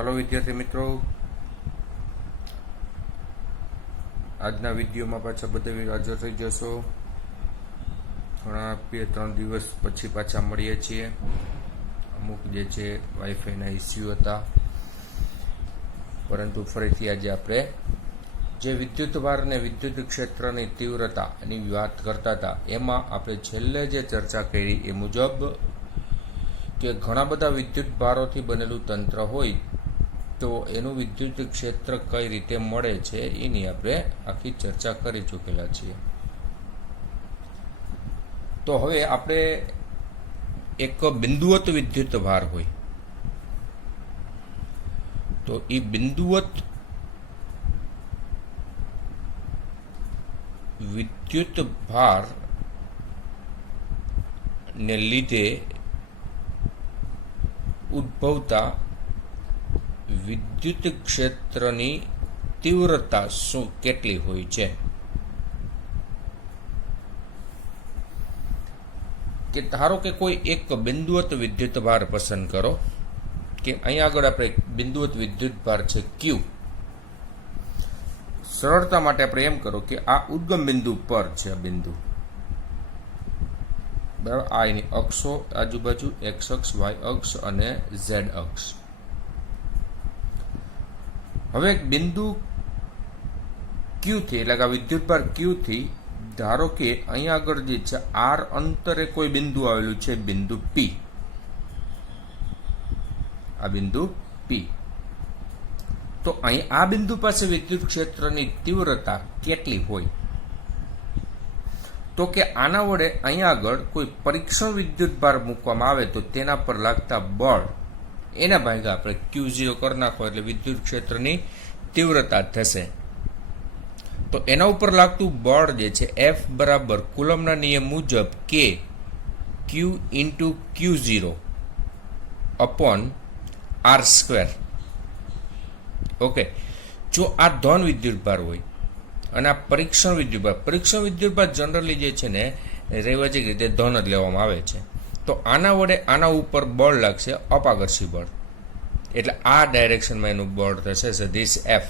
ચાલો વિદ્યાર્થી મિત્રો, આજના વિડીયોમાં પાછા બધા હાજર થઈ જશો. ઘણા 2-3 દિવસ પછી પાછા મળીએ છીએ. અમુક જે છે વાઈફાઈના ઇસ્યુ હતા, પરંતુ ફરીથી આજે આપણે જે વિદ્યુત ભાર અને વિદ્યુત ક્ષેત્રની તીવ્રતા એની વાત કરતા હતા, એમાં આપણે છેલ્લે જે ચર્ચા કરી એ મુજબ કે ઘણા બધા વિદ્યુત ભારોથી બનેલું તંત્ર હોય તો એનું વિદ્યુત ક્ષેત્ર કઈ રીતે મળે છે એની આપણે આખી ચર્ચા કરી ચૂકેલા છીએ. તો હવે આપણે એક બિંદુવત વિદ્યુત ભાર હોય તો એ બિંદુવત વિદ્યુત ભાર ને લીધે ઉદ્ભવતા વિદ્યુત ક્ષેત્રની તીવ્રતા શું કેટલી હોય છે. કે ધારો કે કોઈ એક બિંદુવત વિદ્યુત ભાર પસંદ કરો કે અહીંયા આગળ આપણે બિંદુવત વિદ્યુત ભાર છે Q. સરળતા માટે આપણે એમ કરો કે આ ઉદ્ગમ બિંદુ પર છે આ બિંદુ, બરાબર. આ એની અક્ષો આજુબાજુ x અક્ષ, y અક્ષ અને z અક્ષ. હવે બિંદુ Q થી એટલે કે આ વિદ્યુત ભાર Q થી ધારો કે અહીંયા આગળ જે છે r અંતરે કોઈ બિંદુ આવેલું છે, બિંદુ P. આ બિંદુ P. તો અહીં આ બિંદુ પાસે વિદ્યુત ક્ષેત્રની તીવ્રતા કેટલી હોય? તો કે આના વડે અહીંયા આગળ કોઈ પરીક્ષણ વિદ્યુત ભાર મૂકવામાં આવે તો તેના પર લાગતા બળ એના ભાગ્યા આપણે Q0 કરી નાખો એટલે વિદ્યુત ક્ષેત્રની તીવ્રતા થશે. તો એના ઉપર લાગતું બળ જે છે F બરાબર કુલમના નિયમ મુજબ K Q into Q0 upon R². Okay, જો આ ધન વિદ્યુત ભાર હોય અને આ પરીક્ષણ વિદ્યુત ભાર જનરલી જે છે ને રૈવાજિક રીતે ધન જ લેવામાં આવે છે. તો આના વડે આના ઉપર બળ લાગશે અપાકર્ષી બળ, એટલે આ ડાયરેક્શનમાં એનું બળ થશે સદિશ F.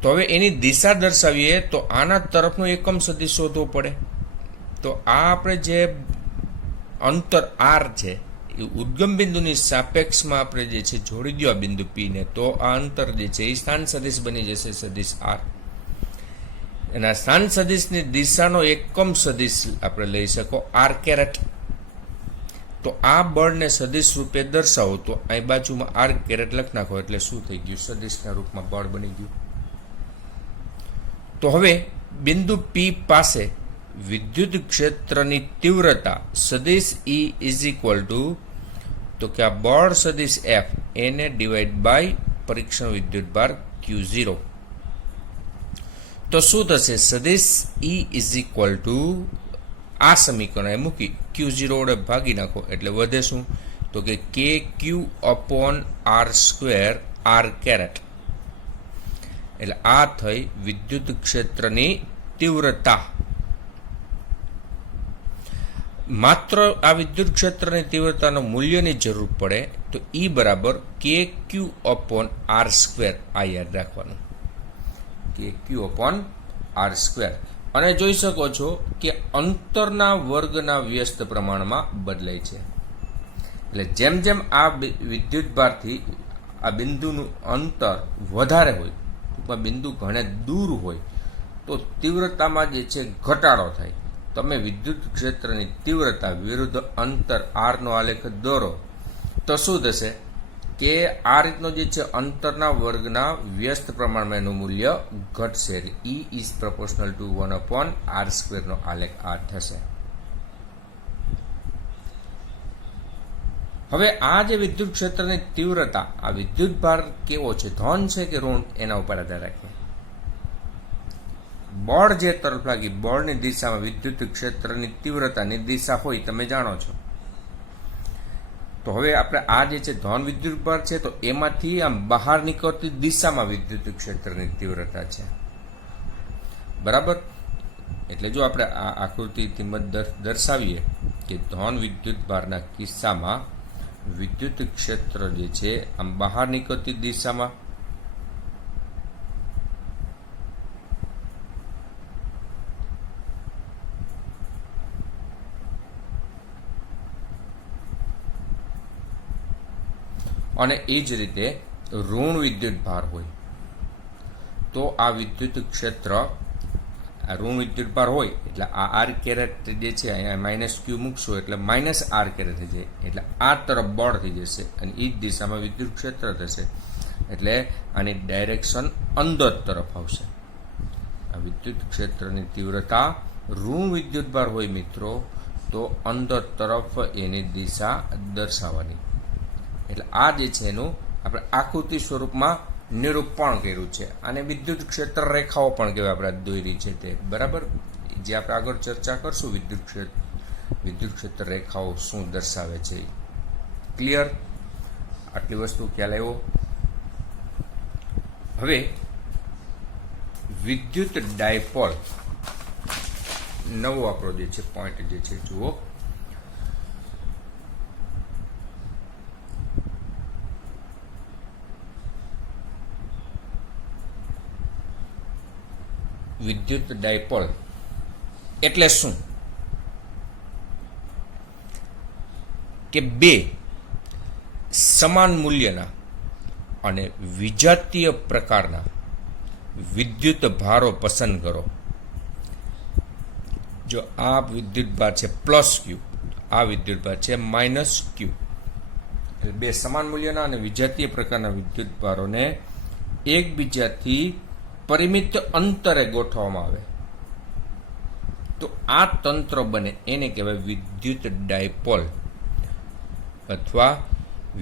તો હવે એની દિશા દર્શાવીએ તો આના તરફનો એકમ સદિશ શોધવો પડે. તો આ આપણે જે અંતર R છે એ ઉદ્ગમ બિંદુની સાપેક્ષમાં આપણે જે છે જોડી દો આ બિંદુ P ને, તો આ અંતર જે છે એ સ્થાન સદિશ બની જશે સદિશ R. એના સ્થાન સદિશની દિશાનો એકમ સદિશ આપણે લઈ શકો R². તો આ બળને સદિશ રૂપે દર્શાવો તો અહીં બાજુમાં R² લખી નાખો એટલે શું થઈ ગયું? સદિશના રૂપમાં બળ બની ગયું. તો હવે બિંદુ P પાસે વિદ્યુત ક્ષેત્રની તીવ્રતા સદિશ E ઇઝ ઇક્વલ ટુ તો કે આ બળ સદિશ F એને ડિવાઈડ બાય પરીક્ષણ વિદ્યુત ભાર Q0. તો શું થશે? સદિશ E ઇઝ ઇક્વલ ટુ આ સમીકરણ એ મૂકી Q0 વડે ભાગી નાખો એટલે વધે શું? તો કે KQ અપોન R² R². એટલે આ થઈ વિદ્યુત ક્ષેત્રની તીવ્રતા. માત્ર આ વિદ્યુત ક્ષેત્રની તીવ્રતાનો મૂલ્યની જરૂર પડે તો E બરાબર KQ અપોન R². આ યાદ રાખવાનું, KQ અપોન R². અને જોઈ શકો છો કે અંતરના વર્ગના વ્યસ્ત પ્રમાણમાં બદલાય છે. એટલે જેમ જેમ આ વિદ્યુત ભારથી આ બિંદુનું અંતર વધારે હોય, ટૂંકમાં બિંદુ ઘણે દૂર હોય, તો તીવ્રતામાં જે છે ઘટાડો થાય. તમે વિદ્યુત ક્ષેત્રની તીવ્રતા વિરુદ્ધ અંતર R નો આલેખ દોરો તો શું થશે કે આ રીતનો જે છે અંતરના વર્ગના વ્યસ્ત પ્રમાણમાં એનું મૂલ્ય ઘટશે. E is proportional two 1 upon R² નો આલેખ આ થશે. હવે આ જે વિદ્યુત ક્ષેત્રની તીવ્રતા, આ વિદ્યુત ભાર કેવો છે, ધન છે કે ઋણ, એના ઉપર આધાર રાખે. બળ જે તરફ લાગી બળની દિશામાં વિદ્યુત ક્ષેત્રની તીવ્રતાની દિશા હોય તમે જાણો છો. તો હવે આપણે આ જે છે ધન વિદ્યુત ભાર છે તો એમાંથી આમ બહાર નીકળતી દિશામાં વિદ્યુત ક્ષેત્રની તીવ્રતા છે, બરાબર. એટલે જો આપણે આ આકૃતિથી દર્શાવીએ કે ધન વિદ્યુત ભારના કિસ્સામાં વિદ્યુત ક્ષેત્ર જે છે આમ બહાર નીકળતી દિશામાં, અને એ જ રીતે ઋણ વિદ્યુત ભાર હોય તો આ વિદ્યુત ક્ષેત્ર, આ ઋણ વિદ્યુત ભાર હોય એટલે આ આર કેરેટ જે છે અહીંયા માઇનસ ક્યુ મૂકશો એટલે માઇનસ આર કેરેટ થઈ જાય, એટલે આ તરફ બળ થઈ જશે અને એ જ દિશામાં વિદ્યુત ક્ષેત્ર થશે, એટલે આની ડાયરેક્શન અંદર તરફ આવશે. આ વિદ્યુત ક્ષેત્રની તીવ્રતા ઋણ વિદ્યુત ભાર હોય મિત્રો તો અંદર તરફ એની દિશા દર્શાવવાની. એટલે આ જે છે એનું આપણે આકૃતિ સ્વરૂપમાં નિરૂપણ કર્યું છે. અને વિદ્યુત ક્ષેત્ર રેખાઓ પણ કહેવાય, આપણે દોરી છે તે, બરાબર, જે આપણે આગળ ચર્ચા કરશું વિદ્યુત ક્ષેત્ર રેખાઓ શું દર્શાવે છે. ક્લિયર? આટલી વસ્તુ ખ્યાલ આવ્યો? હવે વિદ્યુત ડાયપોલ નવો આપણો જે છે પોઈન્ટ જે છે જુઓ. વિદ્યુત ડાયપોલ એટલે શું? કે બે સમાન મૂલ્યના અને વિજાતીય પ્રકારના વિદ્યુત ભારો પસંદ કરો. જો આ વિદ્યુત ભાર છે પ્લસ ક્યુ, આ વિદ્યુત ભાર છે માઇનસ ક્યુ, એટલે બે સમાન મૂલ્યના અને વિજાતીય પ્રકારના વિદ્યુત ભારોને એકબીજાથી પરિમિત અંતરે ગોઠવવામાં આવે તો આ તંત્ર બને, એને કહેવાય વિદ્યુત ડાયપોલ અથવા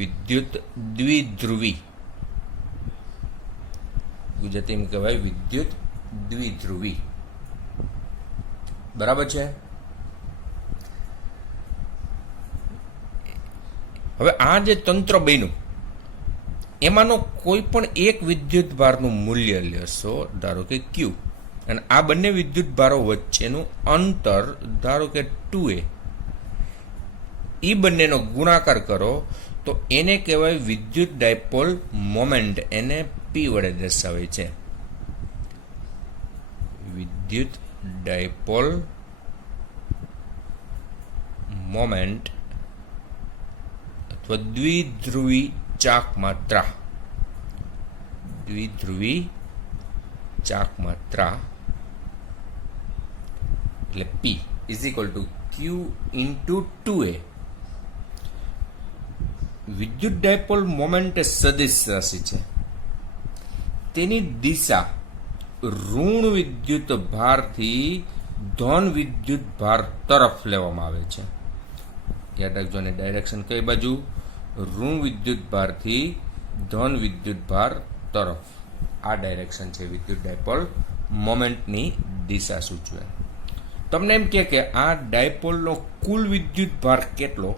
વિદ્યુત દ્વિધ્રુવી. ગુજરાતીમાં કહેવાય વિદ્યુત દ્વિધ્રુવી. બરાબર છે? હવે આ જે તંત્ર બન્યું એમાંનો કોઈ પણ એક વિદ્યુત ભારનું મૂલ્ય લેશો, ધારો કે ક્યુ, અને આ બંને વિદ્યુત ભારો વચ્ચેનું અંતર ધારો કે 2a, એ બંનેનો ગુણાકાર કરો તો એને કહેવાય વિદ્યુત ડાયપોલ મોમેન્ટ, એને P વડે દર્શાવે છે. વિદ્યુત ડાયપોલ મોમેન્ટ અથવા દ્વિધ્રુવી ચાક માત્રા, દ્વિધ્રુવી ચાક માત્રા એટલે P is equal two Q into 2a. વિદ્યુત ડાયપોલ મોમેન્ટ એ સદિશ રાશિ છે, તેની દિશા ઋણ વિદ્યુત ભારથી ધન વિદ્યુત ભાર તરફ લેવામાં આવે છે. યાદ રાખજો, ને ડાયરેક્શન કઈ બાજુ? ઋણ વિદ્યુત ભારથી ધન વિદ્યુત ભાર તરફ. આ ડાયરેક્શન છે વિદ્યુત ડાયપોલ મોમેન્ટની દિશા સૂચવે. તમને એમ કે આ ડાયપોલનો કુલ વિદ્યુત ભાર કેટલો?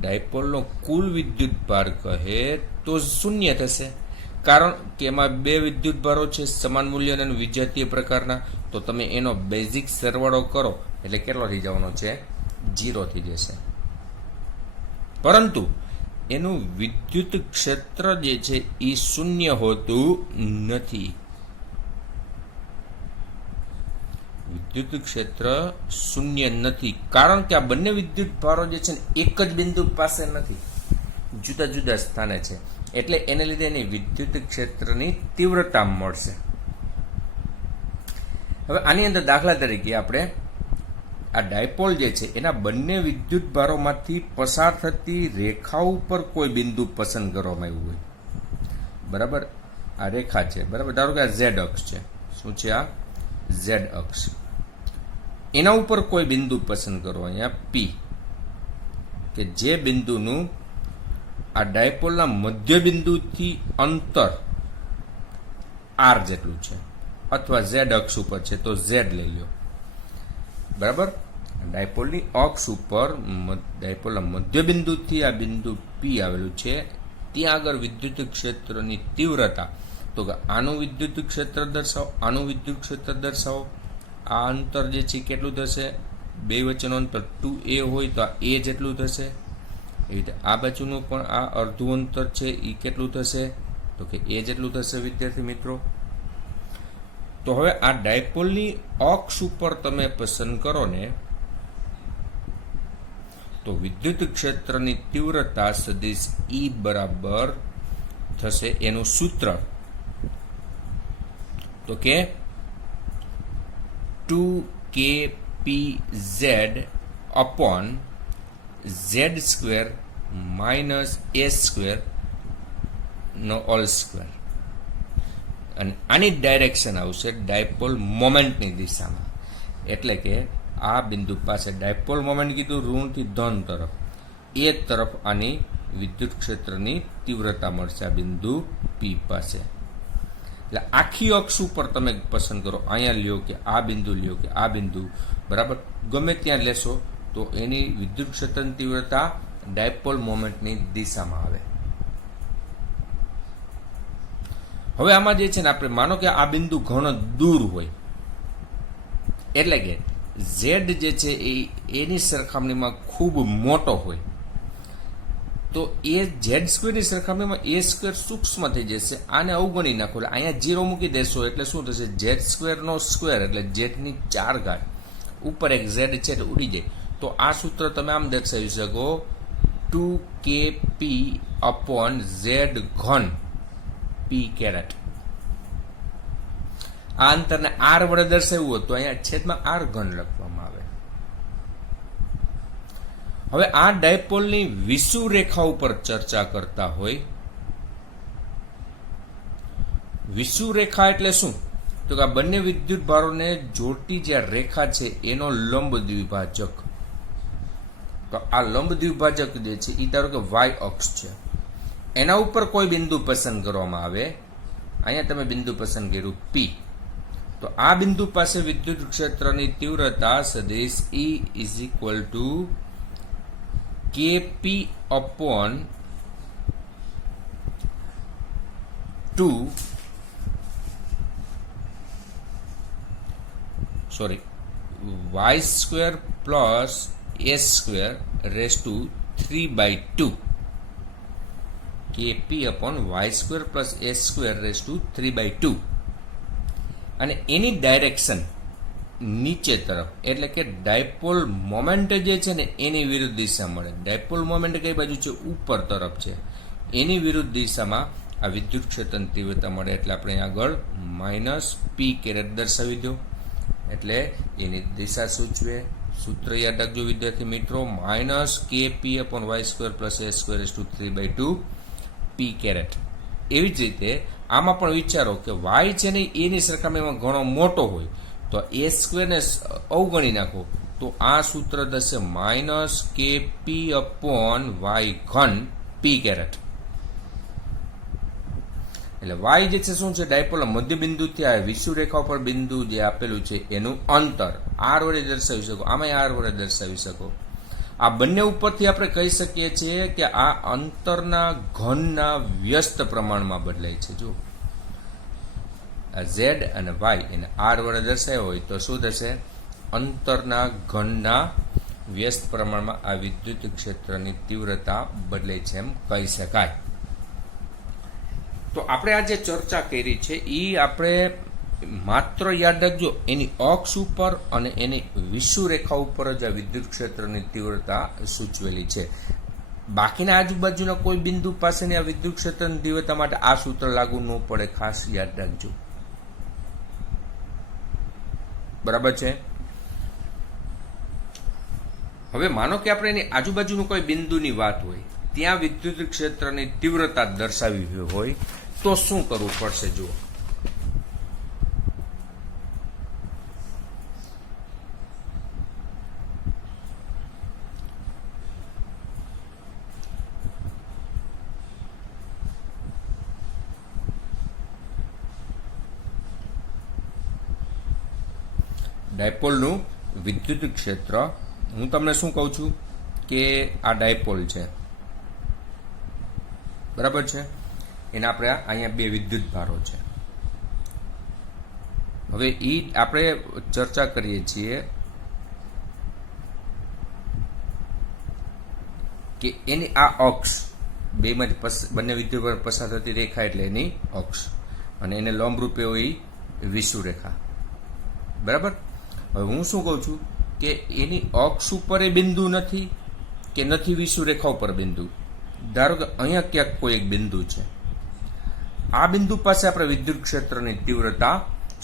ડાયપોલનો કુલ વિદ્યુત ભાર કહે તો શૂન્ય થશે, કારણ કે એમાં બે વિદ્યુત ભારો છે સમાન મૂલ્યના અને વિજાતીય પ્રકારના, તો તમે એનો બેઝિક સરવાળો કરો એટલે કેટલો થઈ જવાનો છે? 0 થઈ જશે. પરંતુ એનું વિદ્યુત ક્ષેત્ર જે છે એ શૂન્ય હોતું નથી. વિદ્યુત ક્ષેત્ર શૂન્ય નથી કારણ કે આ બંને વિદ્યુત ભારો જે છે ને એક જ બિંદુ પાસે નથી, જુદા જુદા સ્થાને છે, એટલે એને લીધે એની વિદ્યુત ક્ષેત્રની તીવ્રતા મળશે. હવે આની અંદર દાખલા તરીકે આપણે આ ડાયપોલ જે છે એના બંને વિદ્યુત ભારોમાંથી પસાર થતી રેખા ઉપર કોઈ બિંદુ પસંદ કરવામાં આવ્યું હોય, બરાબર. આ રેખા છે, બરાબર. ધારો કે આ ઝેડ અક્ષ છે. શું છે આ? ઝેડ અક્ષ. એના ઉપર કોઈ બિંદુ પસંદ કરો, અહીંયા P, કે જે બિંદુનું આ ડાયપોલના મધ્ય બિંદુથી અંતર R જેટલું છે, અથવા ઝેડ અક્ષ ઉપર છે તો Z લઈ લો, બરાબર. ડાયપોલની અક્ષ ઉપર ડાયપોલના મધ્ય બિંદુથી આ બિંદુ P આવેલું છે, ત્યાં આગળ વિદ્યુત ક્ષેત્રની તીવ્રતા, તો કે આનું વિદ્યુત ક્ષેત્ર દર્શાવો, આનું વિદ્યુત ક્ષેત્ર દર્શાવો. આ અંતર જે છે કેટલું થશે? બે વચ્ચેનું અંતર 2a હોય તો આ a જેટલું થશે, એવી રીતે આ બાજુનું પણ આ અડધું અંતર છે એ કેટલું થશે તો કે એ જેટલું થશે વિદ્યાર્થી મિત્રો. તો હવે આ ડાયપોલની અક્ષ ઉપર તમે પસંદ કરો ને તો વિદ્યુત ક્ષેત્રની તીવ્રતા સદિશ E બરાબર થશે એનું સૂત્ર તો કે 2kpz upon z square minus a square નો હોલ સ્ક્વેર. અને આની ડાયરેક્શન આવશે ડાયપોલ મોમેન્ટની દિશામાં. એટલે કે આ બિંદુ પાસે ડાયપોલ મોમેન્ટ કીધું ઋણથી ધન તરફ, એ તરફ આની વિદ્યુત ક્ષેત્રની તીવ્રતા મળશે આ બિંદુ P પાસે. એટલે આખી અક્ષ ઉપર તમે પસંદ કરો, અહીંયા લ્યો કે આ બિંદુ લ્યો કે આ બિંદુ, બરાબર, ગમે ત્યાં લેશો તો એની વિદ્યુત ક્ષેત્રની તીવ્રતા ડાયપોલ મોમેન્ટની દિશામાં આવે. હવે આમાં જે છે ને આપણે માનો કે આ બિંદુ ઘણો દૂર હોય, એટલે કે Z જે છે એ એની સરખામણીમાં ખૂબ મોટો હોય, તો એ Z સ્ક્વેરની સરખામણીમાં A સ્ક્વેર સૂક્ષ્મ થઈ જશે. આને અવગણી નાખો એટલે અહીંયા 0 મૂકી દેશો એટલે શું થશે Z સ્ક્વેરનો સ્ક્વેર એટલે Z ની 4 ઘાત ઉપર એક Z છે એટલે ઉડી જાય. તો આ સૂત્ર તમે આમ દર્શાવી શકો 2kp upon Z ઘન P કેરેટ. આ અંતરને R વડે દર્શાવ્યું હોય તો અહીંયા છેદમાં R ઘન લખવામાં આવે. હવે આ ડાયપોલની વિષુવ રેખા ઉપર ચર્ચા કરતા હોય. વિષુવ રેખા એટલે શું તો કે આ બંને વિદ્યુત ભારોને જોડતી જે રેખા છે એનો લંબ દ્વિભાજક. તો આ લંબ દ્વિભાજક જે છે એ ધારો કે y અક્ષ છે, એના ઉપર કોઈ બિંદુ પસંદ કરવામાં આવે. અહીંયા તમે બિંદુ પસંદ કર્યું P, તો આ બિંદુ પાસે વિદ્યુત ક્ષેત્રની તીવ્રતા સદિશ E is equal two kp upon 2 y square plus a square raise to 3/2 kp upon y square plus a square raise to 3/2. અને એની ડાયરેક્શન નીચે તરફ, એટલે કે ડાયપોલ મોમેન્ટ જે છે ને એની વિરુદ્ધ દિશા મળે. ડાયપોલ મોમેન્ટ કઈ બાજુ છે? ઉપર તરફ છે. એની વિરુદ્ધ દિશામાં આ વિદ્યુત ક્ષેત્રની તીવ્રતા મળે. એટલે આપણે આગળ માઇનસ P કેરેટ દર્શાવી દો એટલે એની દિશા સૂચવે. સૂત્ર યાદ રાખજો વિદ્યાર્થી મિત્રો, minus kp upon y square plus a square raise to 3/2 P caret. એવી જ રીતે આમાં પણ વિચારો કે y છે ને એની સરખામણીમાં ઘણો મોટો હોય તો a સ્ક્વેરને અવગણી નાખો તો આ સૂત્ર થશે માઇનસ kp upon y ઘન P કેરેટ. એટલે y જે છે શું છે? ડાયપોલ મધ્ય બિંદુથી આ વિષુવ રેખા પર બિંદુ જે આપેલું છે એનું અંતર r વડે દર્શાવી શકો, આમાં r વડે દર્શાવી શકો. આ બંને ઉપરથી આપણે કહી શકીએ છીએ કે આ અંતરના ઘનના વ્યસ્ત પ્રમાણમાં બદલાય છે. જો આ z અને y એને r વડે દર્શાવ્યો હોય તો શું થશે? અંતરના ઘનના વ્યસ્ત પ્રમાણમાં આ વિદ્યુત ક્ષેત્રની તીવ્રતા બદલાય છે એમ કહી શકાય. તો આપણે આ જે ચર્ચા કરી છે એ આપણે માત્ર યાદ રાખજો એની અક્ષ ઉપર અને એની વિષુવ રેખા ઉપર જ આ વિદ્યુત ક્ષેત્રની તીવ્રતા સૂચવેલી છે. બાકીના આજુબાજુના કોઈ બિંદુ પાસેની આ વિદ્યુત ક્ષેત્રની તીવ્રતા માટે આ સૂત્ર લાગુ ન પડે, ખાસ યાદ રાખજો. બરાબર છે? હવે માનો કે આપણે એની આજુબાજુનું કોઈ બિંદુની વાત હોય, ત્યાં વિદ્યુત ક્ષેત્રની તીવ્રતા દર્શાવી હોય તો શું કરવું પડશે? જુઓ, ડાયપોલનું વિદ્યુત ક્ષેત્ર, હું તમને શું કહું છું કે આ ડાયપોલ છે, બરાબર છે, એના આપણે અહીંયા બે વિદ્યુત ભારો છે. હવે એ આપણે ચર્ચા કરીએ છીએ કે એની આ અક્ષ બેમાંથી બંને વિદ્યુત પર પસાર થતી રેખા એટલે એની અક્ષ, અને એને લંબરૂપે હોય વિષુવ રેખા. બરાબર. હવે હું શું કહું છું કે એની અક્ષ ઉપર એ બિંદુ નથી કે નથી વિષુવ રેખા ઉપર બિંદુ. ધારો કે અહીંયા ક્યાંક કોઈ એક બિંદુ છે. આ બિંદુ પાસે આપણે વિદ્યુત ક્ષેત્રની તીવ્રતા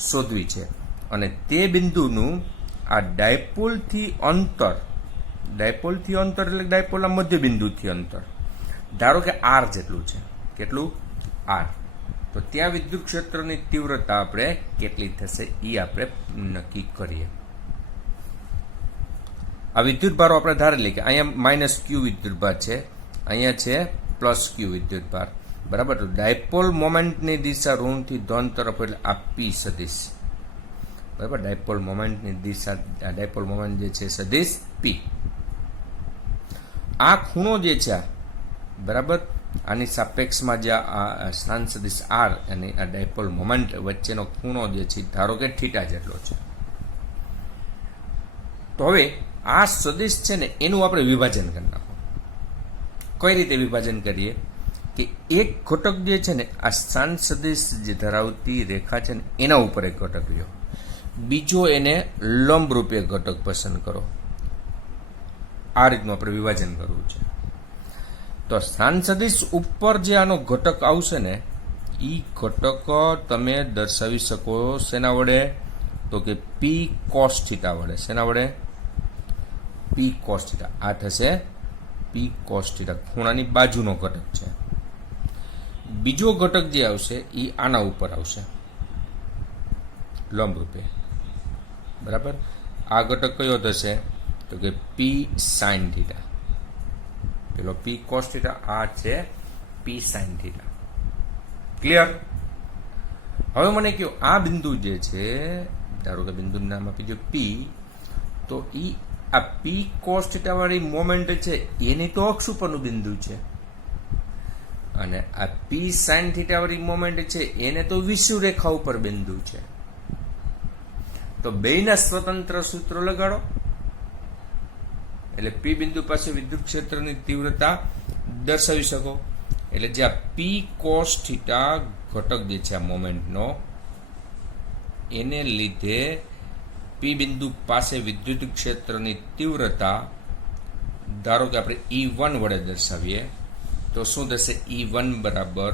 શોધવી છે, અને તે બિંદુનું આ ડાયપોલથી અંતર એટલે ડાયપોલના મધ્ય બિંદુથી અંતર ધારો કે r જેટલું છે. કેટલું? r. તો ત્યાં વિદ્યુત ક્ષેત્રની તીવ્રતા આપણે કેટલી થશે એ આપણે નક્કી કરીએ. આ વિદ્યુત ભારો આપણે ધારી લઈએ કે અહીંયા -q વિદ્યુત ભાર છે, અહીંયા છે +q વિદ્યુત ભાર. બરાબર. તો ડાયપોલ મોમેન્ટની દિશા ઋણથી ધન તરફ એટલે આ p સદિશ. બરાબર. ડાયપોલ મોમેન્ટની દિશા, ડાયપોલ મોમેન્ટ જે છે સદિશ p. આ ખૂણો જે છે, બરાબર, આની સાપેક્ષમાં જે આ સ્થાન સદિશ r અને આ ડાયપોલ મોમેન્ટ વચ્ચેનો ખૂણો જે છે ધારો કે થીટા જેટલો છે. તો હવે આ સદિશ છે ને એનું આપણે વિભાજન કરી નાખો. કઈ રીતે વિભાજન કરીએ કે એક ઘટક જે છે ને આ સ્થાન સદિશ જે ધરાવતી રેખા છે ને એના ઉપર એક ઘટક લ્યો, બીજો એને લંબ રૂપે ઘટક પસંદ કરો. આ રીતનું આપણે વિભાજન કરવું છે. તો સ્થાન સદિશ ઉપર જે આનો ઘટક આવશે ને એ ઘટક તમે દર્શાવી શકો શેના વડે? તો કે p cos θ વડે. શેના વડે? p cos θ. આ થશે p cos θ, ખૂણાની બાજુનો ઘટક છે. બીજો ઘટક જે આવશે એ આના ઉપર આવશે લંબ રૂપે. બરાબર. આ ઘટક કયો થશે? તો કે p sin θ. પેલો p cos θ, આ છે p sin θ. ક્લિયર? હવે મને કહો આ બિંદુ જે છે, ધારો કે બિંદુનું નામ આપી દો p, તો આ p cos θ વાળી મોમેન્ટ છે એની તો અક્ષ ઉપરનું બિંદુ છે, અને આ p sin θ વાળી મોમેન્ટ છે એને તો વિષુવ રેખા ઉપર બિંદુ છે. તો બેયના સ્વતંત્ર સૂત્રો લગાડો એટલે p બિંદુ પાસે વિદ્યુત ક્ષેત્રની તીવ્રતા દર્શાવી શકો. એટલે જે આ p cos θ ઘટક જે છે આ મોમેન્ટનો, એને લીધે p બિંદુ પાસે વિદ્યુત ક્ષેત્રની તીવ્રતા ધારો કે આપણે E1 વડે દર્શાવીએ તો શું થશે? E1 બરાબર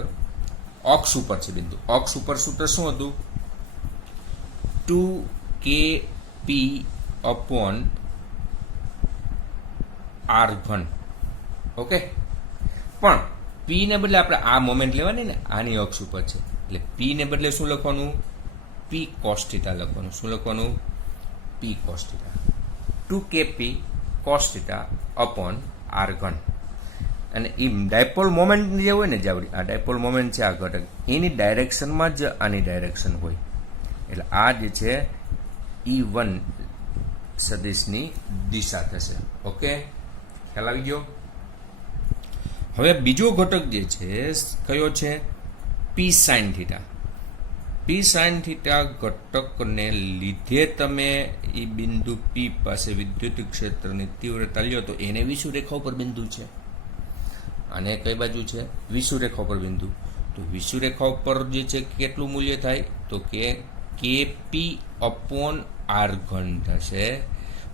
અક્ષ ઉપર છે બિંદુ. અક્ષ ઉપર સૂત્ર શું હતું? 2kp upon r3. ઓકે. પણ p ને બદલે આપણે આ મોમેન્ટ લેવાની ને, આની અક્ષ ઉપર છે એટલે p ને બદલે શું લખવાનું? p cos θ લખવાનું. શું લખવાનું? p cos θ. 2kp cos θ upon r3. અને એ ડાયપોલ મોમેન્ટ જે હોય ને, જાવડી આ ડાયપોલ મોમેન્ટ છે આ ઘટક, એની ડાયરેક્શનમાં જ આની ડાયરેક્શન હોય. એટલે આ જે છે E1 સદિશની દિશા થશે. ઓકે, ખ્યાલ આવી ગયો? હવે બીજો ઘટક જે છે કયો છે? p sin θ. p sin θ ઘટકને લીધે તમે એ બિંદુ p પાસે વિદ્યુત ક્ષેત્રની તીવ્રતા લ્યો તો એને વિષુવ રેખા ઉપર બિંદુ છે, અને કઈ બાજુ છે? વિષુવ રેખા ઉપર બિંદુ. તો વિષુવ રેખા ઉપર જે છે કેટલું મૂલ્ય થાય? તો કે kp upon r3 થશે.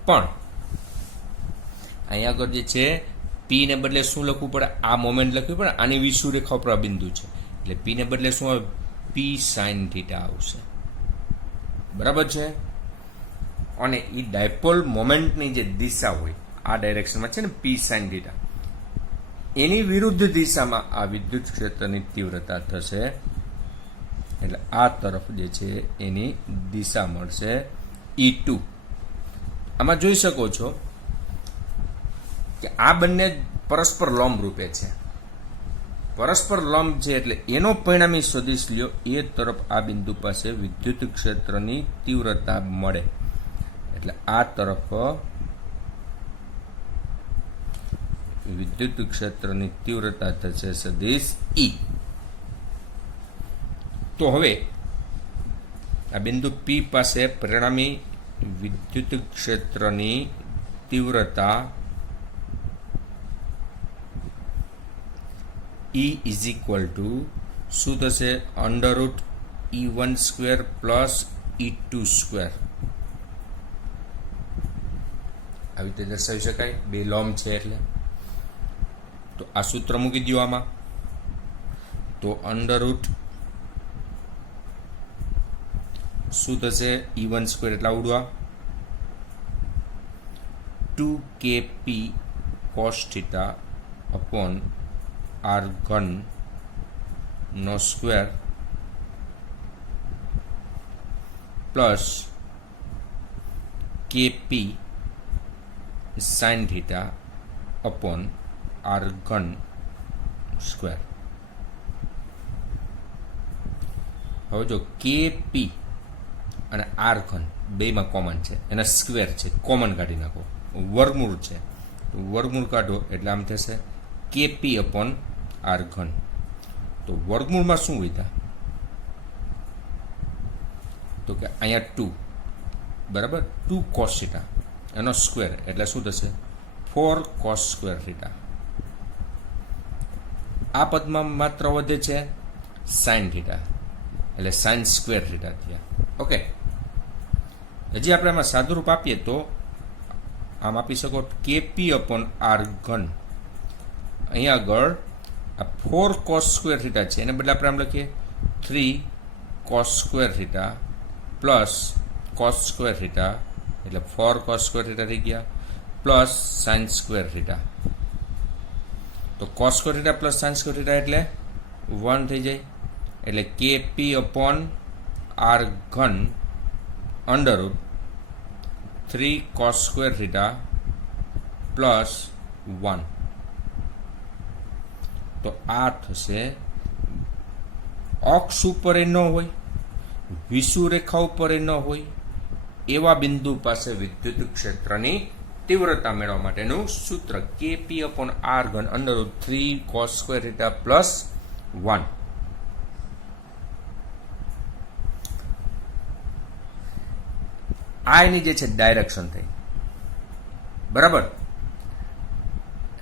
પણ અહીંયા આગળ જે છે p ને બદલે શું લખવું પડે? આ મોમેન્ટ લખવી પડે. આની વિષુવ રેખા ઉપર આ બિંદુ છે એટલે p ને બદલે શું આવે? p sin θ આવશે. બરાબર છે. અને એ ડાયપોલ મોમેન્ટની જે દિશા હોય આ ડાયરેક્શનમાં છે ને p sin θ, એની વિરુદ્ધ દિશામાં આ વિદ્યુત ક્ષેત્રની તીવ્રતા થશે. એટલે આ તરફ જે છે એની દિશા મળશે E2. આમાં જોઈ શકો છો કે આ બંને પરસ્પર લંબ રૂપે છે. પરસ્પર લંબ છે એટલે એનો પરિણામી સદિશ લ્યો, એ તરફ આ બિંદુ પાસે વિદ્યુત ક્ષેત્રની તીવ્રતા મળે. એટલે આ તરફ વિદ્યુત ક્ષેત્રની તીવ્રતા થશે સદિશ E. તો હવે આ બિંદુ P પાસે પરિણામી વિદ્યુત ક્ષેત્રની તીવ્રતા E ઇઝ ઇક્વલ ટુ શું થશે? √E1² plus E2². આવી રીતે દર્શાવી શકાય, બે લંબ છે એટલે. તો આ સૂત્ર મૂકી દો આમાં. તો અંડરરૂટ શું થશે? E1² એટલા ઉડવા 2kp cos θ upon r3 નો square plus kp sin θ upon r3 square. હવે જો kp અને r3 બેમાં કોમન છે, એના સ્ક્વેર છે, કોમન કાઢી નાખો. વર્ગમૂળ છે, વર્ગમૂળ કાઢો એટલે આમ થશે kp upon r3. તો વર્ગમૂળમાં શું વધ્યા? તો કે અહીંયા 2 બરાબર, 2 cos θ એનો સ્ક્વેર એટલે શું થશે? 4 cos² θ. આ પદમાં માત્ર વધે છે sin θ એટલે sin² θ થયા. ઓકે, હજી આપણે આમાં સાદુરૂપ આપીએ તો આમ આપી શકો kp upon r3. અહીંયા આગળ આ 4 cos² θ છે, એને બદલે આપણે આમ લખીએ 3 cos² θ પ્લસ cos² θ એટલે 4 cos² θ થઈ ગયા પ્લસ sin² θ. તો cos² θ પ્લસ sin² θ એટલે 1 થઈ જાય. એટલે kp upon r3 under root 3 cos² θ plus 1. તો આ થશે અક્ષ ઉપર ન હોય, વિષુવરેખા ઉપર ન હોય એવા બિંદુ પાસે વિદ્યુત ક્ષેત્રની તીવ્રતા મેળવવા માટેનું સૂત્ર kp upon r3 under root 3 cos² θ plus 1. આ એની જે છે ડાયરેક્શન થઈ, બરાબર.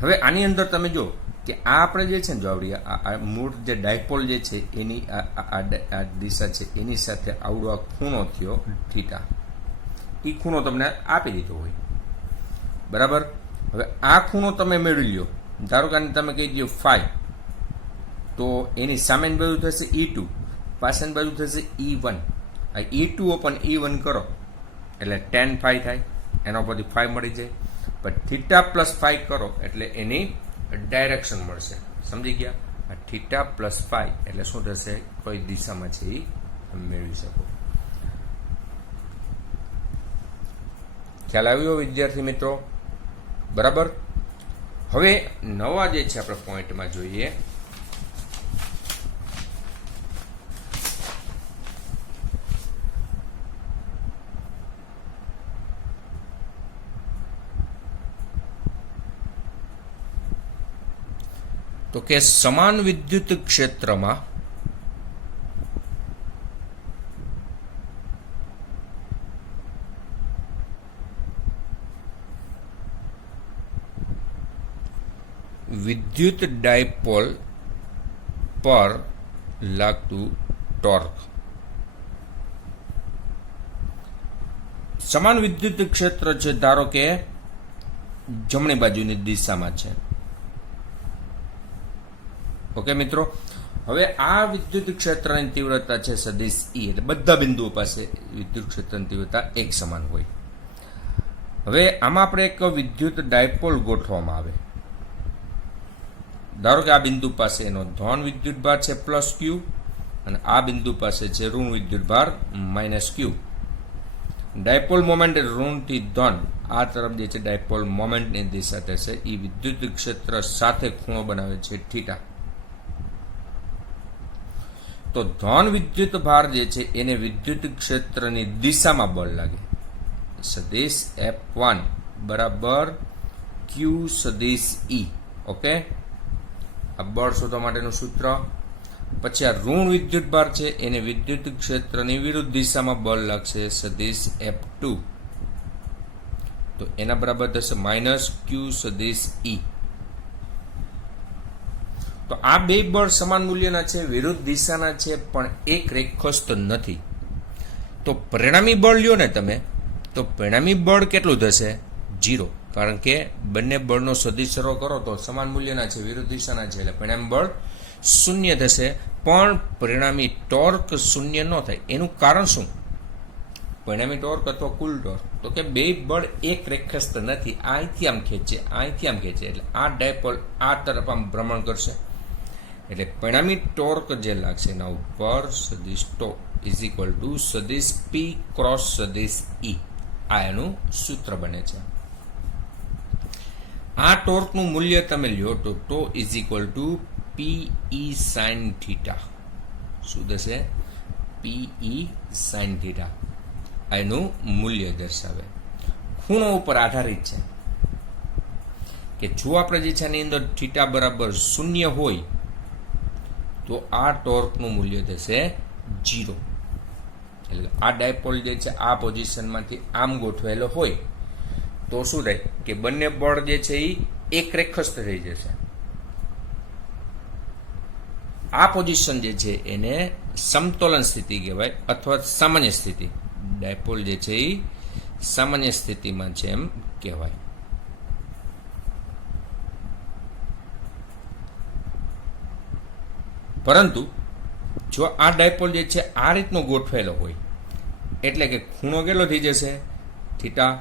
હવે આની અંદર તમે જો કે આ આપણે જે છે ને જો આવડી આ મૂળ જે ડાયપોલ જે છે એની આ દિશા છે એની સાથે આવડો આ ખૂણો થયો થીટા, એ ખૂણો તમને આપી દીધો હોય, બરાબર. હવે આ ખૂણો તમે મેળવી લ્યો, ધારો કે તમે કહી દો 5, તો એની સામેની બાજુ થશે E2, પાછળની બાજુ થશે E1. આ E2 upon E1 કરો એટલે tan phi થાય, એના પરથી 5 મળી જાય. પણ થીટા પ્લસ 5 કરો એટલે એની ડાયરેક્શન મળશે. સમજી ગયા? આ થીટા પ્લસ 5 એટલે શું થશે? કોઈ દિશામાં છે એ મેળવી શકો. ખ્યાલ આવ્યો વિદ્યાર્થી મિત્રો? બરાબર. હવે નવા જે છે આપણે પોઈન્ટમાં જોઈએ. તો કે સમાન વિદ્યુત ક્ષેત્રમાં વિદ્યુત ડાયપોલ પર લાગતું ટોર્ક. સમાન વિદ્યુત ક્ષેત્ર છે, ધારો કે જમણી બાજુની દિશામાં છે. ઓકે મિત્રો, હવે આ વિદ્યુત ક્ષેત્રની તીવ્રતા છે સદિશ E, એટલે બધા બિંદુઓ પાસે વિદ્યુત ક્ષેત્રની તીવ્રતા એક સમાન હોય. હવે આમાં આપણે એક વિદ્યુત ડાયપોલ ગોઠવવામાં આવે. ધારો કે આ બિંદુ પાસે એનો ધન વિદ્યુત ભાર છે +q અને આ બિંદુ પાસે છે ઋણ વિદ્યુત ભાર -q. ડાયપોલ મોમેન્ટ ઋણથી ધન આ તરફ જે છે ડાયપોલ મોમેન્ટની દિશા થશે. એ વિદ્યુત ક્ષેત્ર સાથે ખૂણો બનાવે છે θ. તો ધન વિદ્યુત ભાર જે છે એને વિદ્યુત ક્ષેત્રની દિશામાં બળ લાગે. સદિશ F1 બરાબર q સદિશ E. ઓકે, આ બળ શોધવા માટેનું સૂત્ર. પછી આ ઋણ વિદ્યુત ભાર છે એને વિદ્યુત ક્ષેત્રની વિરુદ્ધ દિશામાં બળ લાગશે સદિશ F2. તો એના બરાબર થશે -q સદિશ E. તો આ બે બળ સમાન મૂલ્યના છે, વિરુદ્ધ દિશાના છે, પણ એક રેખસ્થ નથી. તો પરિણામી બળ લ્યો ને તમે, તો પરિણામી બળ કેટલું થશે? 0, કારણ કે બંને બળનો સદિશ સરવાળો કરો તો સમાન મૂલ્યના છે, વિરુદ્ધ દિશાના છે, એટલે પરિણામી બળ 0 થશે. પણ પરિણામી ટોર્ક 0 ન થાય. એનું કારણ શું? પરિણામી ટોર્ક અથવા કુલ ટોર્ક, તો કે બે બળ એક રેખસ્થ નથી. અહીંથી આમ ખેંચે, અહીંથી આમ ખેંચે, એટલે આ ડાયપોલ આ તરફ આમ ભ્રમણ કરશે, એટલે પરિણામી ટોર્ક જે લાગશે એના ઉપર સદિશ ટો ઇઝ ઇક્વલ ટુ સદિશ પી ક્રોસ સદિશ ઈ. આ એનું સૂત્ર બને છે. આ ટોર્કનું મૂલ્ય તમે લ્યો તો tau is equal to P E sine theta. શું થશે? P E sine theta. એનું મૂલ્ય દર્શાવે. ખૂણો ઉપર આધારિત છે કે જો આપણે જે છે એની અંદર થીટા બરાબર 0 હોય તો આ ટોર્કનું મૂલ્ય થશે 0. એટલે આ ડાયપોલ જે છે આ પોઝિશનમાંથી આમ ગોઠવાયેલો હોય તો શું થાય કે બંને બળ જે છે એ એક રેખસ્થ થઈ જશે. આ પોઝિશન જે છે એને સમતોલન સ્થિતિ કહેવાય અથવા સામાન્ય સ્થિતિ. ડાયપોલ જે છે એ સામાન્ય સ્થિતિમાં છે એમ કહેવાય. પરંતુ જો આ ડાયપોલ જે છે આ રીતનો ગોઠવાયેલો હોય એટલે કે ખૂણો કેટલો થઈ જશે થીટા?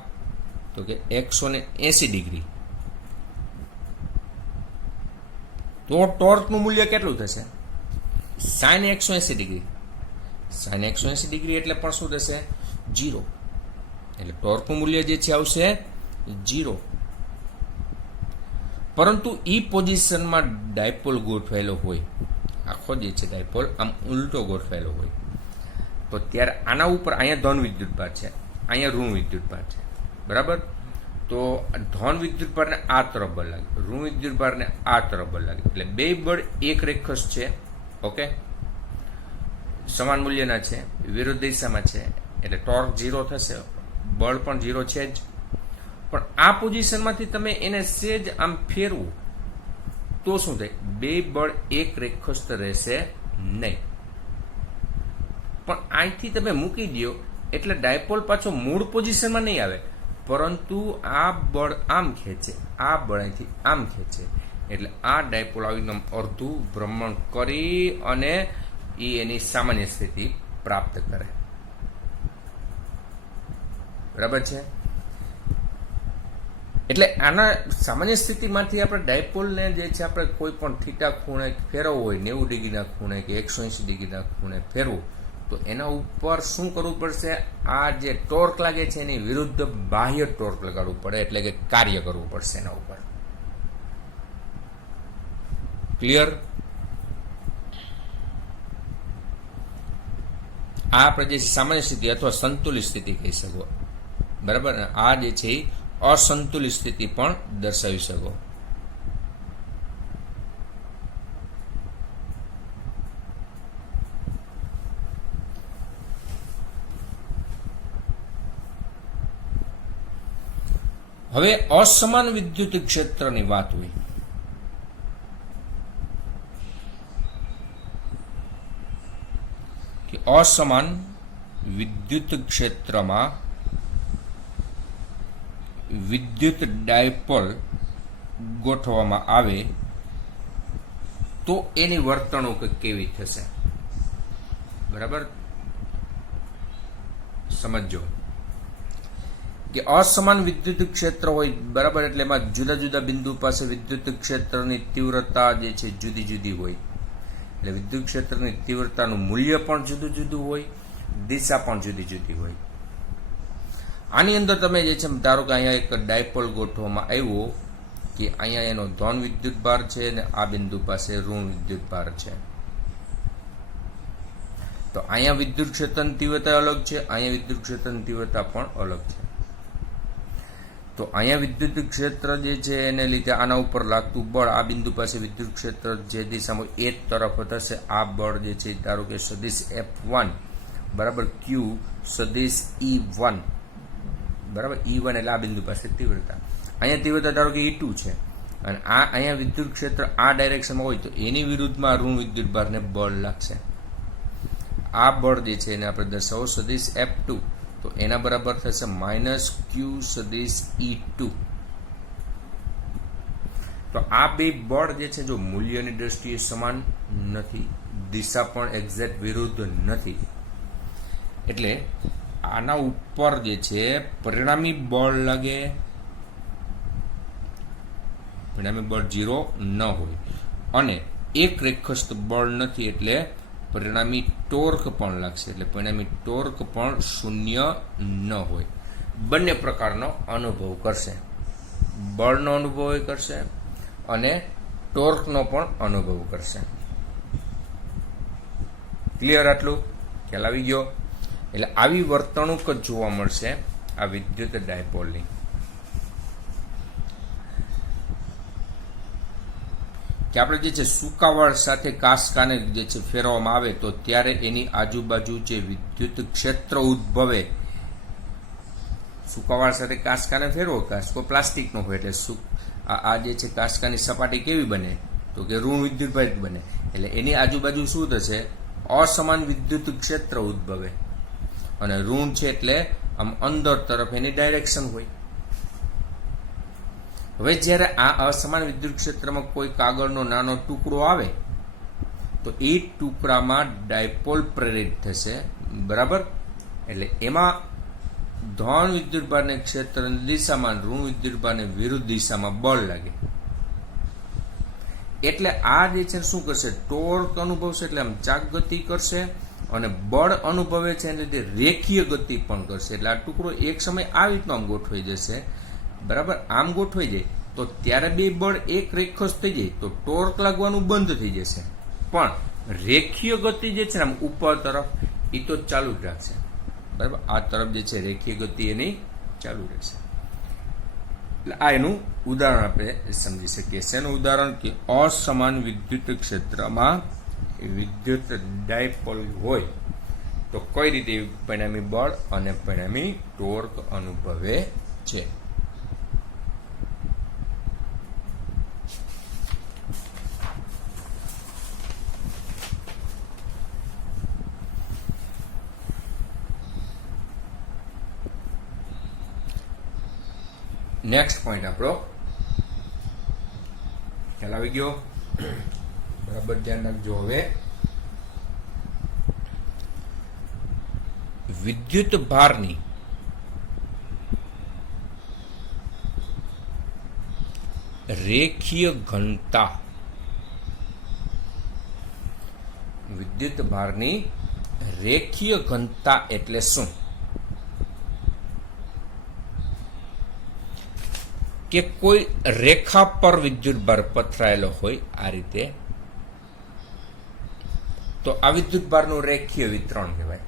તો કે 180 ડિગ્રી. તો ટોર્કનું મૂલ્ય કેટલું થશે? Sign 180 degree. સાઇન 180 ડિગ્રી એટલે પણ શું થશે? 0. એટલે ટોર્કનું મૂલ્ય જે છે આવશે 0. પરંતુ ઈ પોઝિશનમાં ડાયપોલ ગોઠવાયેલો હોય, આખો જે છે ડાયપોલ આમ ઉલટો ગોઠવાયેલો હોય તો ત્યારે આના ઉપર અહીંયા ધન વિદ્યુતભાર છે, અહીંયા ઋણ વિદ્યુતભાર છે, બરાબર? તો ધન વિદ્યુતભારને આ તરફ બળ લાગે, ઋણ વિદ્યુતભારને આ તરફ બળ લાગે, એટલે બે બળ એક રેખસ્થ છે. ઓકે, સમાન મૂલ્યના છે, વિરુદ્ધ દિશામાં છે, એટલે ટોર્ક 0 થશે, બળ પણ 0 છે જ. પણ આ પોઝિશનમાંથી તમે એને સેજ આમ ફેરવું તો શું થાય? બે બળ એક રેખસ્થ રહેશે નહીં. પણ અહીંથી તમે મૂકી દો એટલે ડાયપોલ પાછો મૂળ પોઝિશનમાં નહીં આવે, પરંતુ આ બળ આમ ખેંચે, આ બળ અહીંથી આમ ખેંચે, એટલે આ ડાયપોલ આવીને અડધું ભ્રમણ કરી અને એની સામાન્ય સ્થિતિ પ્રાપ્ત કરે. બરાબર છે? એટલે આના સામાન્ય સ્થિતિમાંથી આપણે ડાયપોલને જે છે આપણે કોઈ પણ થીટા ખૂણે ફેરવવો હોય, 90 ડિગ્રીના ખૂણે કે 180 ડિગ્રીના ખૂણે ફેરવું, તો એના ઉપર શું કરવું પડશે? આ જે ટોર્ક લાગે છે એની વિરુદ્ધ બાહ્ય ટોર્ક લગાડવું પડે, એટલે કે કાર્ય કરવું પડશે એના ઉપર. ક્લિયર? આ આપણે જે સામાન્ય સ્થિતિ અથવા સંતુલિત સ્થિતિ કહી શકો, બરાબર? આ જે છે અસંતુલિત સ્થિતિ પણ દર્શાવી શકો. હવે અસમાન વિદ્યુત ક્ષેત્રની વાત હોય કે અસમાન વિદ્યુત ક્ષેત્રમાં વિદ્યુત ડાયપોલ ગોઠવવામાં આવે તો એની વર્તણૂક કેવી થશે? બરાબર? સમજો કે અસમાન વિદ્યુત ક્ષેત્ર હોય, બરાબર? એટલે એમાં જુદા જુદા બિંદુ પાસે વિદ્યુત ક્ષેત્રની તીવ્રતા જે છે જુદી જુદી હોય, એટલે વિદ્યુત ક્ષેત્રની તીવ્રતાનું મૂલ્ય પણ જુદું જુદું હોય, દિશા પણ જુદી જુદી હોય. આની અંદર તમે જે છે ધારો કે અહીંયા એક ડાયપોલ ગોઠવવામાં આવ્યો કે અહીંયા એનો ધન વિદ્યુત ભાર છે અને આ બિંદુ પાસે ઋણ વિદ્યુત ભાર છે. તો અહીંયા વિદ્યુત ક્ષેત્રની તીવ્રતા અલગ છે, અહીંયા વિદ્યુત ક્ષેત્રની તીવ્રતા પણ અલગ છે. તો અહીંયા વિદ્યુત ક્ષેત્ર જે છે એને લીધે આના ઉપર લાગતું બળ, આ બિંદુ પાસે વિદ્યુત ક્ષેત્ર જે દિશામાં એ તરફ થશે, આ બળ જે છે ધારો કે સદિશ F1 બરાબર Q સદિશ E1 બરાબર, E1 એટલે આ બિંદુ પાસે તીવ્રતા, અહીંયા તીવ્રતા ધારો કે E2 છે, અને આ અહીંયા વિદ્યુત ક્ષેત્ર આ ડાયરેક્શનમાં હોય તો એની વિરુદ્ધમાં ઋણ વિદ્યુત ભારને બળ લાગશે. આ બળ જે છે એને આપણે દર્શાવો સદિશ F2, તો એના બરાબર થશે -q સદિશ E2. તો આ બે બળ જે છે જો મૂલ્યની દ્રષ્ટિએ સમાન નથી, દિશા પણ એક્ઝેક્ટ વિરુદ્ધ નથી, એટલે આના ઉપર જે છે પરિણામી બળ લાગે, પરિણામી બળ 0 ન હોય, અને એક રેખસ્થ બળ નથી એટલે પરિણામી ટોર્ક પણ લાગશે, એટલે પરિણામી ટોર્ક પણ 0 ન હોય. બંને પ્રકારનો અનુભવ કરશે, બળનો અનુભવ કરશે અને ટોર્કનો પણ અનુભવ કરશે. ક્લિયર? આટલું ખ્યાલ આવી ગયો? એટલે આવી વર્તણૂક જ જોવા મળશે આ વિદ્યુત ડાયપોલની. કે આપણે જે છે સૂકાવાળ સાથે કાંસકાને જે છે ફેરવવામાં આવે તો ત્યારે એની આજુબાજુ જે વિદ્યુત ક્ષેત્ર ઉદ્ભવે, સૂકાવાળ સાથે કાંસકાને ફેરવો, કાંસકો પ્લાસ્ટિકનો હોય એટલે આ જે છે કાંસકાની સપાટી કેવી બને તો કે ઋણ વિદ્યુતભારિત બને, એટલે એની આજુબાજુ શું થશે? અસમાન વિદ્યુત ક્ષેત્ર ઉદ્ભવે, અને ઋણ છે એટલે આમ અંદર તરફ એની ડાયરેક્શન હોય. હવે જ્યારે આ અસમાન વિદ્યુત ક્ષેત્રમાં કોઈ કાગળનો નાનો ટુકડો આવે તો એ ટુકડામાં ડાયપોલ પ્રેરિત થશે, બરાબર? એટલે એમાં ધન વિદ્યુતભારને ક્ષેત્રની દિશામાં, ઋણ વિદ્યુતભારને વિરુદ્ધ દિશામાં બળ લાગે. એટલે આ જે છે શું કરશે? ટોર્ક અનુભવશે એટલે આમ ચાક ગતિ કરશે, અને બળ અનુભવે છે એને લીધે રેખીય ગતિ પણ કરશે. એટલે આ ટુકડો એક સમય આ રીતનો આમ ગોઠવાઈ જશે, બરાબર? આમ ગોઠવાઈ જાય તો ત્યારે બે બળ એક રેખસ્થ થઈ જાય તો ટોર્ક લાગવાનું બંધ થઈ જશે, પણ રેખીય ગતિ જે છે આમ ઉપર તરફ એ તો ચાલુ જ રાખશે, બરાબર? આ તરફ જે છે રેખીય ગતિ એની ચાલુ રહેશે. એટલે આ એનું ઉદાહરણ આપણે સમજી શકીએ. શેનું ઉદાહરણ? કે અસમાન વિદ્યુત ક્ષેત્રમાં વિદ્યુત ડાયપોલ હોય તો કઈ રીતે પરિણામી બળ અને પરિણામી ટોર્ક અનુભવે છે. નેક્સ્ટ પોઈન્ટ આપણો ખ્યાલ આવી ગયો? બરાબર ધ્યાન રાખજો. હવે વિદ્યુત ભારની રેખીય ઘનતા, વિદ્યુત ભારની રેખીય ઘનતા એટલે શું? કે કોઈ રેખા પર વિદ્યુત ભાર પથરાયેલો હોય આ રીતે, તો આ વિદ્યુત ભારનું રેખીય વિતરણ કહેવાય.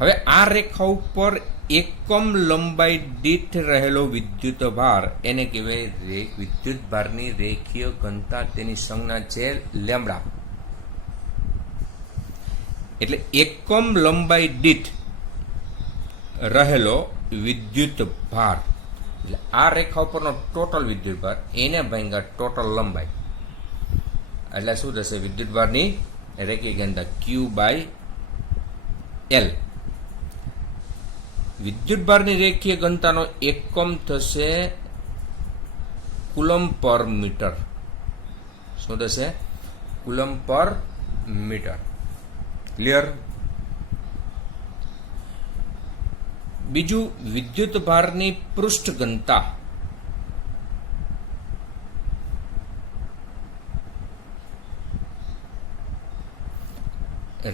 હવે આ રેખા ઉપર એકમ લંબાઈ દીઠ રહેલો વિદ્યુત ભાર એને કહેવાય વિદ્યુત ભારની રેખીય ઘનતા. તેની સંજ્ઞા છે લેમ્બડા. એટલે એકમ લંબાઈ દીઠ રહેલો વિદ્યુત ભાર, એટલે આ રેખા ઉપરનો ટોટલ વિદ્યુત ભાર એને ભાગ્યા ટોટલ લંબાઈ, એટલે શું થશે? વિદ્યુત ભારની રેખીય ઘનતા Q/L. વિદ્યુત ભારની રેખીય ઘનતાનો એકમ થશે કુલમ પર મીટર. શું થશે? કુલમ પર મીટર. ક્લિયર? બીજું, વિદ્યુત ભારની પૃષ્ઠ ઘનતા,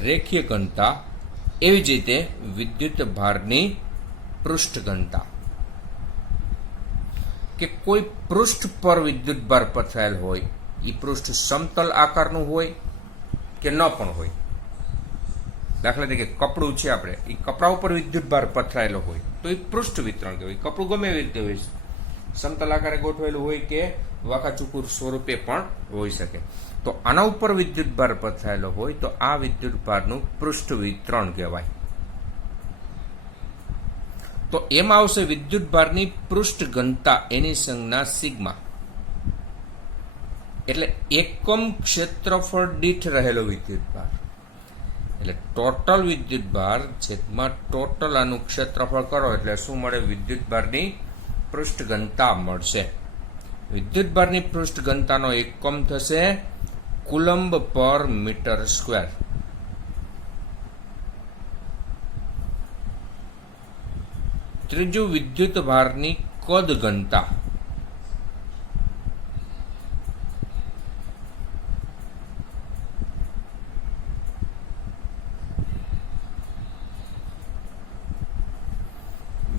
રેખીય ઘનતા, એવી જ રીતે વિદ્યુત ભારની પૃષ્ઠ ઘનતા. કે કોઈ પૃષ્ઠ પર વિદ્યુત ભાર પથરાયેલ હોય, એ પૃષ્ઠ સમતલ આકારનું હોય કે ન પણ હોય. દાખલા તરીકે કપડું છે, આપણે એ કપડા ઉપર વિદ્યુત ભાર પથરાયેલો હોય તો એ પૃષ્ઠ વિતરણ કહેવાય. કપડું ગમે એવી રીતે હોય, સમતલ આકારે ગોઠવેલું હોય કે વાંકાચૂકું સ્વરૂપે પણ હોઈ શકે. તો આના ઉપર વિદ્યુત ભાર પથરાયેલો હોય તો આ વિદ્યુત ભારનું પૃષ્ઠ વિતરણ કહેવાય. તો એમાં આવશે વિદ્યુતભારની પૃષ્ઠ ઘનતા, એની સંજ્ઞા સિગ્મા. એટલે એકમ ક્ષેત્રફળ દીઠ રહેલો વિદ્યુતભાર, એટલે ટોટલ વિદ્યુતભાર છેદમાં ટોટલ આનું ક્ષેત્રફળ કરો એટલે શું મળે? વિદ્યુતભારની પૃષ્ઠ ઘનતા મળશે. વિદ્યુતભારની પૃષ્ઠ ઘનતાનો એકમ થશે કુલંબ પર મીટર સ્ક્વેર. ત્રીજું, વિદ્યુતભારની કદ ઘનતા.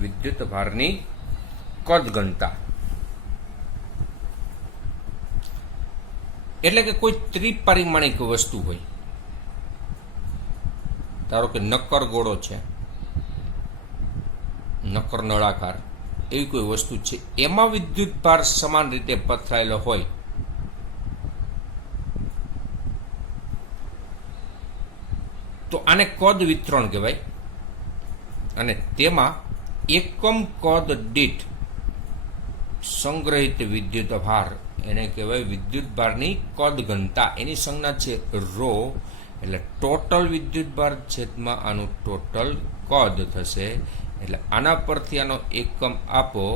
વિદ્યુતભારની કદ ઘનતા એટલે કે કોઈ ત્રિપરિમાણિક વસ્તુ હોય, ધારો કે નક્કર ગોળો છે, નક્કર નળાકાર, એવી કોઈ વસ્તુ છે, એમાં વિદ્યુતભાર સમાન રીતે પથરાયેલો હોય તો આને કદ વિતરણ કહેવાય. અને તેમાં એકમ કદ દીઠ સંગ્રહિત વિદ્યુતભાર એને કહેવાય વિદ્યુતભારની કદ ઘનતા. એની સંજ્ઞા છે રો. એટલે ટોટલ વિદ્યુતભાર છેદમાં આનું ટોટલ કદ થશે. એટલે આના પરથી આનો એકમ આપો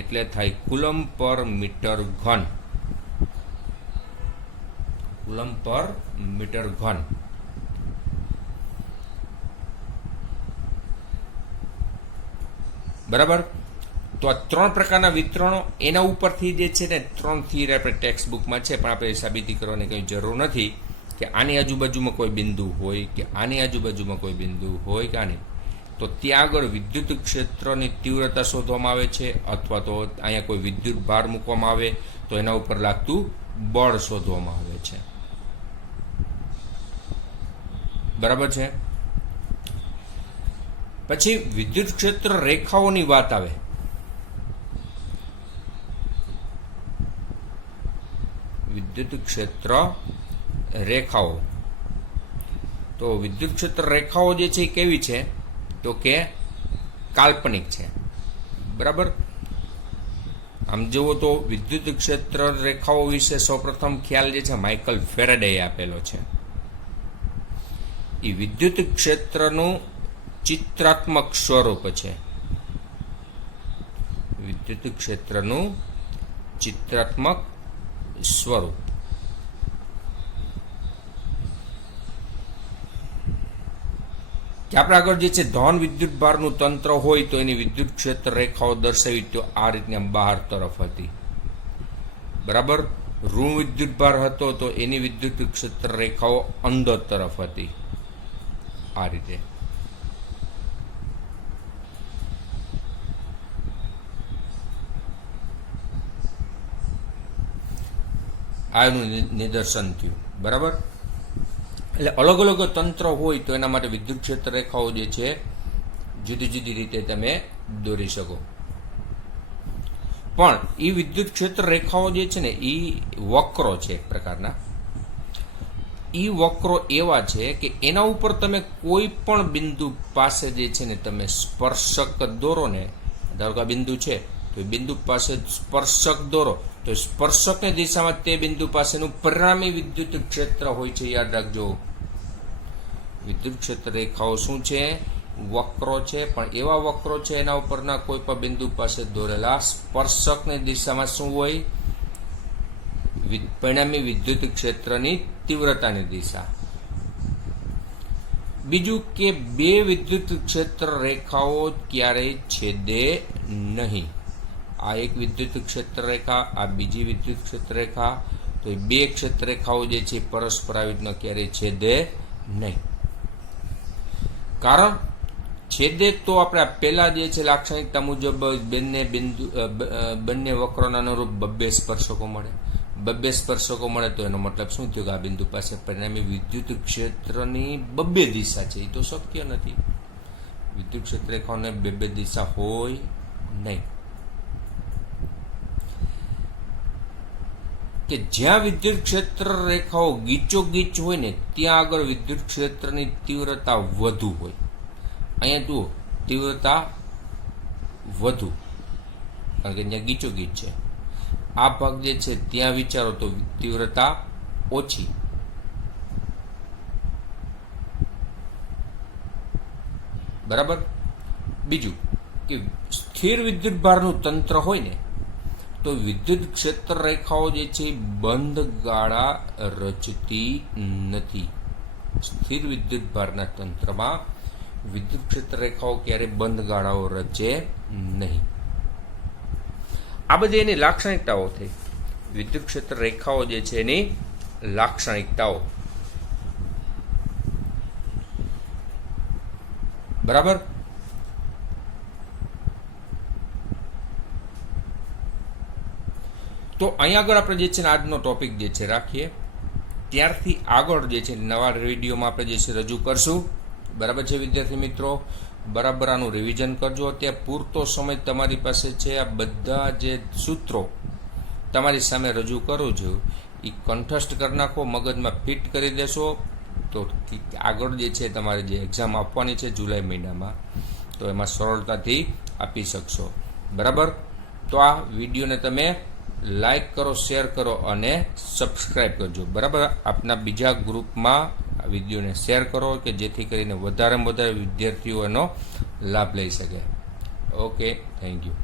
એટલે થાય કુલંબ પર મીટર ઘન. કુલંબ પર મીટર ઘન. બરાબર. તો આ ત્રણ પ્રકારના વિતરણો, એના ઉપરથી જે છે ને 3 થિયરી આપણે ટેક્સ્ટ બુકમાં છે, પણ આપણે સાબિતી કરવાની કંઈ જરૂર નથી કે આની આજુબાજુમાં કોઈ બિંદુ હોય કે આની આજુબાજુમાં કોઈ બિંદુ હોય કે આની. તો ત્યાં આગળ વિદ્યુત ક્ષેત્રની તીવ્રતા શોધવામાં આવે છે, અથવા તો અહીંયા કોઈ વિદ્યુત ભાર મૂકવામાં આવે તો એના ઉપર લાગતું બળ શોધવામાં આવે છે. બરાબર છે. પછી વિદ્યુત ક્ષેત્ર રેખાઓની વાત આવે. વિદ્યુત ક્ષેત્ર રેખાઓ. તો વિદ્યુત ક્ષેત્ર રેખાઓ જે છે એ કેવી છે? તો કે કાલ્પનિક છે. બરાબર. આમ જુઓ તો વિદ્યુત ક્ષેત્ર રેખાઓ વિશે સૌપ્રથમ ખ્યાલ જે છે માઇકલ ફેરાડેએ આપેલો છે. એ વિદ્યુત ક્ષેત્રનું ચિત્રાત્મક સ્વરૂપ છે. વિદ્યુત ક્ષેત્રનું ચિત્રાત્મક સ્વરૂપ. કે આપણે આગળ જે છે ધન વિદ્યુત ભારનું તંત્ર હોય તો એની વિદ્યુત ક્ષેત્ર રેખાઓ દર્શાવી તો આ રીતની બહાર તરફ હતી. બરાબર. ઋણ વિદ્યુત ભાર હતો તો એની વિદ્યુત ક્ષેત્ર રેખાઓ અંદર તરફ હતી, આ રીતે. આનું નિદર્શન થયું. બરાબર. એટલે અલગ અલગ તંત્ર હોય તો એના માટે વિદ્યુત ક્ષેત્ર રેખાઓ જે છે જુદી જુદી રીતે તમે દોરી શકો. પણ એ વિદ્યુત ક્ષેત્ર રેખાઓ જે છે ને એ વક્રો છે એક પ્રકારના. એ વક્રો એવા છે કે એના ઉપર તમે કોઈ પણ બિંદુ પાસે જે છે ને તમે સ્પર્શક દોરો ને, ધારો કે આ બિંદુ છે તો એ બિંદુ પાસે સ્પર્શક દોરો તો સ્પર્શકની દિશામાં તે બિંદુ પાસેનું પરિણામી વિદ્યુત ક્ષેત્ર હોય છે. યાદ રાખજો, વિદ્યુત ક્ષેત્ર રેખાઓ શું છે? વક્રો છે. પણ એવા વક્રો છે એના ઉપરના કોઈ પણ બિંદુ પાસે દોરેલા સ્પર્શકની દિશામાં શું હોય? પરિણામી વિદ્યુત ક્ષેત્રની તીવ્રતાની દિશા. બીજું કે બે વિદ્યુત ક્ષેત્ર રેખાઓ ક્યારેય છેદે નહીં. આ એક વિદ્યુત ક્ષેત્ર રેખા, આ બીજી વિદ્યુત ક્ષેત્ર રેખા. તો એ બે ક્ષેત્ર રેખાઓ જે છે પરસ્પર આવી રીતના ક્યારેય છેદે નહીં. કારણ છેદે તો આપણે પહેલા જે છે લાક્ષણિકતા મુજબ બંને વક્રોના અનુરૂપ બબ્બે સ્પર્શકો મળે. બબ્બે સ્પર્શકો મળે તો એનો મતલબ શું થયો કે આ બિંદુ પાસે પરિણામી વિદ્યુત ક્ષેત્રની બબ્બે દિશા છે. એ તો શક્ય નથી. વિદ્યુત ક્ષેત્ર રેખાઓને બે દિશા હોય નહીં. કે જ્યાં વિદ્યુત ક્ષેત્ર રેખાઓ ગીચોગીચ હોય ને ત્યાં આગળ વિદ્યુત ક્ષેત્રની તીવ્રતા વધુ હોય. અહીંયા જુઓ, તીવ્રતા વધુ, કારણ કે ત્યાં ગીચોગીચ છે. આ ભાગ જે છે ત્યાં વિચારો તો તીવ્રતા ઓછી. બરાબર. બીજું કે સ્થિર વિદ્યુત ભારનું તંત્ર હોય ને તો વિદ્યુત ક્ષેત્ર રેખાઓ જે છે બંધ ગાળા રચતી નથી. સ્થિર વિદ્યુત ભારના તંત્રમાં વિદ્યુત ક્ષેત્ર રેખાઓ ક્યારે બંધ ગાળાઓ રચે નહીં. આ બધી એની લાક્ષણિકતાઓ થઈ. વિદ્યુત ક્ષેત્ર રેખાઓ જે છે એની લાક્ષણિકતાઓ. બરાબર. તો અહીંયા આગળ આપણે જે છે ને આજનો ટોપિક જે છે રાખીએ. ત્યારથી આગળ જે છે નવા વિડીયોમાં આપણે જે છે રજૂ કરશું. બરાબર છે વિદ્યાર્થી મિત્રો, બરાબર આનું રિવિઝન કરજો. અત્યારે પૂરતો સમય તમારી પાસે છે. આ બધા જે સૂત્રો તમારી સામે રજૂ કરું છું એ કંઠસ્થ કરી નાખો, મગજમાં ફિટ કરી દેશો તો આગળ જે છે તમારે જે એક્ઝામ આપવાની છે જુલાઈ મહિનામાં તો એમાં સરળતાથી આપી શકશો. બરાબર. તો આ વિડીયોને તમે લાઈક કરો, શેર કરો અને સબસ્ક્રાઈબ કરજો. બરાબર. આપના બીજા ગ્રુપમાં આ વિડીયોને શેર કરો કે જેથી કરીને વધારેમાં વધારે વિદ્યાર્થીઓ એનો લાભ લઈ શકે. Okay, thank you.